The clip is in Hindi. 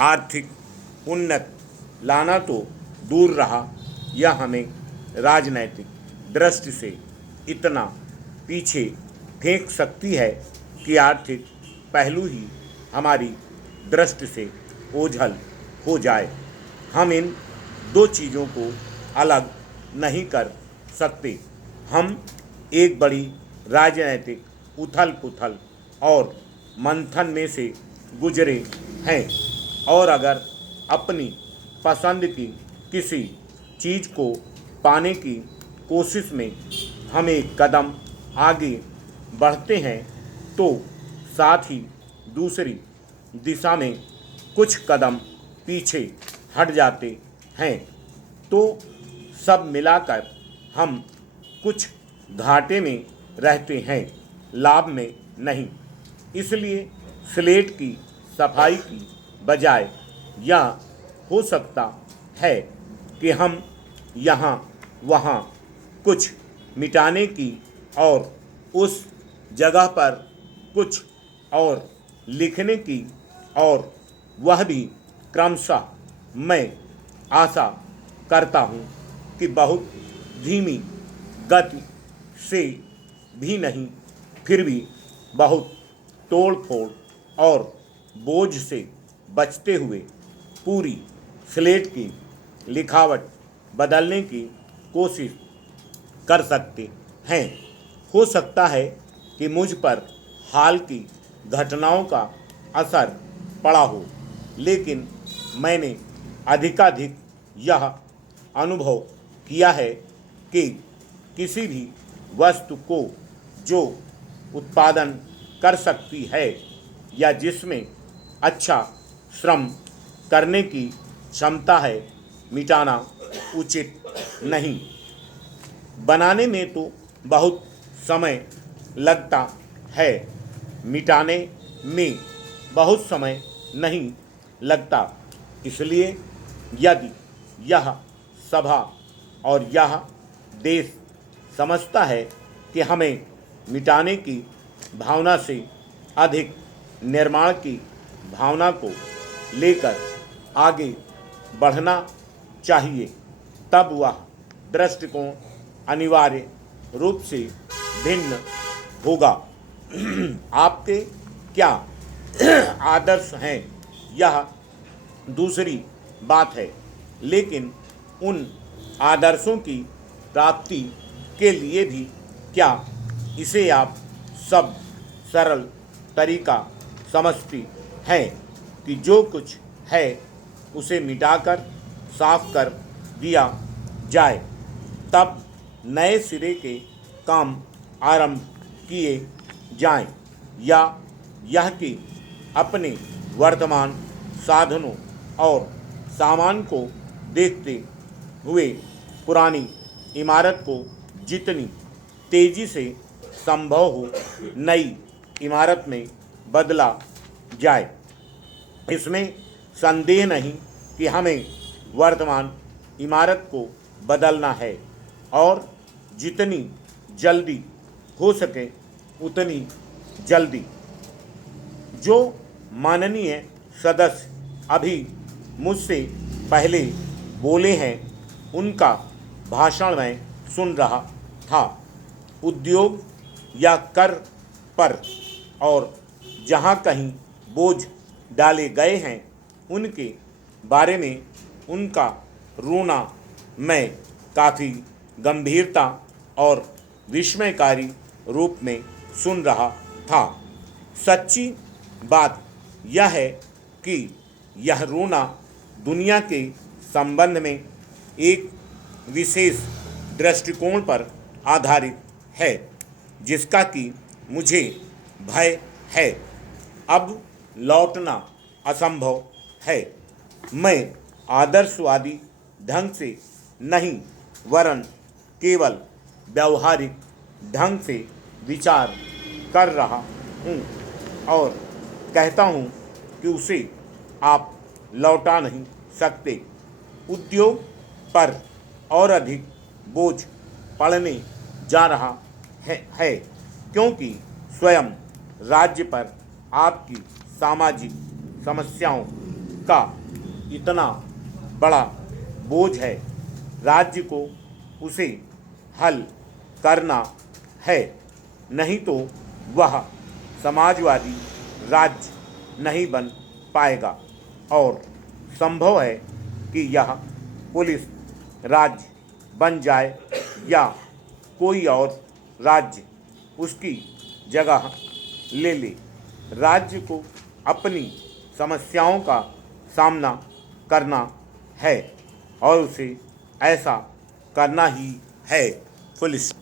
आर्थिक उन्नति लाना तो दूर रहा, यह हमें राजनैतिक दृष्टि से इतना पीछे फेंक सकती है कि आर्थिक पहलू ही हमारी दृष्टि से ओझल हो जाए। हम इन दो चीज़ों को अलग नहीं कर सकते। हम एक बड़ी राजनैतिक उथल पुथल और मंथन में से गुजरे हैं, और अगर अपनी पसंद की किसी चीज़ को पाने की कोशिश में हम एक कदम आगे बढ़ते हैं तो साथ ही दूसरी दिशा में कुछ कदम पीछे हट जाते हैं, तो सब मिलाकर हम कुछ घाटे में रहते हैं, लाभ में नहीं। इसलिए स्लेट की सफाई की बजाय यह हो सकता है कि हम यहाँ वहाँ कुछ मिटाने की और उस जगह पर कुछ और लिखने की, और वह भी क्रमशः मैं आशा करता हूँ कि बहुत धीमी गति से भी नहीं, फिर भी बहुत तोड़ फोड़ और बोझ से बचते हुए पूरी स्लेट की लिखावट बदलने की कोशिश कर सकते हैं। हो सकता है कि मुझ पर हाल की घटनाओं का असर पड़ा हो, लेकिन मैंने अधिकाधिक यह अनुभव किया है कि किसी भी वस्तु को जो उत्पादन कर सकती है या जिसमें अच्छा श्रम करने की क्षमता है, मिटाना उचित नहीं। बनाने में तो बहुत समय लगता है, मिटाने में बहुत समय नहीं लगता। इसलिए यदि यह सभा और यह देश समझता है कि हमें मिटाने की भावना से अधिक निर्माण की भावना को लेकर आगे बढ़ना चाहिए, तब वह दृष्टिकोण अनिवार्य रूप से भिन्न होगा। आपके क्या आदर्श हैं, यह दूसरी बात है, लेकिन उन आदर्शों की प्राप्ति के लिए भी क्या इसे आप सब सरल तरीका समझती हैं कि जो कुछ है उसे मिटाकर साफ कर दिया जाए, तब नए सिरे के काम आरंभ किए जाएं, या यह कि अपने वर्तमान साधनों और सामान को देखते हुए पुरानी इमारत को जितनी तेज़ी से संभव हो नई इमारत में बदला जाए। इसमें संदेह नहीं कि हमें वर्तमान इमारत को बदलना है, और जितनी जल्दी हो सके उतनी जल्दी। जो माननीय सदस्य अभी मुझसे पहले बोले हैं, उनका भाषण मैं सुन रहा था। उद्योग या कर पर और जहाँ कहीं बोझ डाले गए हैं, उनके बारे में उनका रोना मैं काफ़ी गंभीरता और विस्मयकारी रूप में सुन रहा था। सच्ची बात यह है कि यह रोना दुनिया के संबंध में एक विशेष दृष्टिकोण पर आधारित है, जिसका कि मुझे भय है। अब लौटना असंभव है। मैं आदर्शवादी ढंग से नहीं, वरन केवल व्यवहारिक ढंग से विचार कर रहा हूँ और कहता हूँ कि उसे आप लौटा नहीं सकते। उद्योग पर और अधिक बोझ पड़ने जा रहा है क्योंकि स्वयं राज्य पर आपकी सामाजिक समस्याओं का इतना बड़ा बोझ है, राज्य को उसे हल करना है, नहीं तो वह समाजवादी राज्य नहीं बन पाएगा और संभव है कि यह पुलिस राज्य बन जाए या कोई और राज्य उसकी जगह ले ले। राज्य को अपनी समस्याओं का सामना करना है और उसे ऐसा करना ही है। Full stop.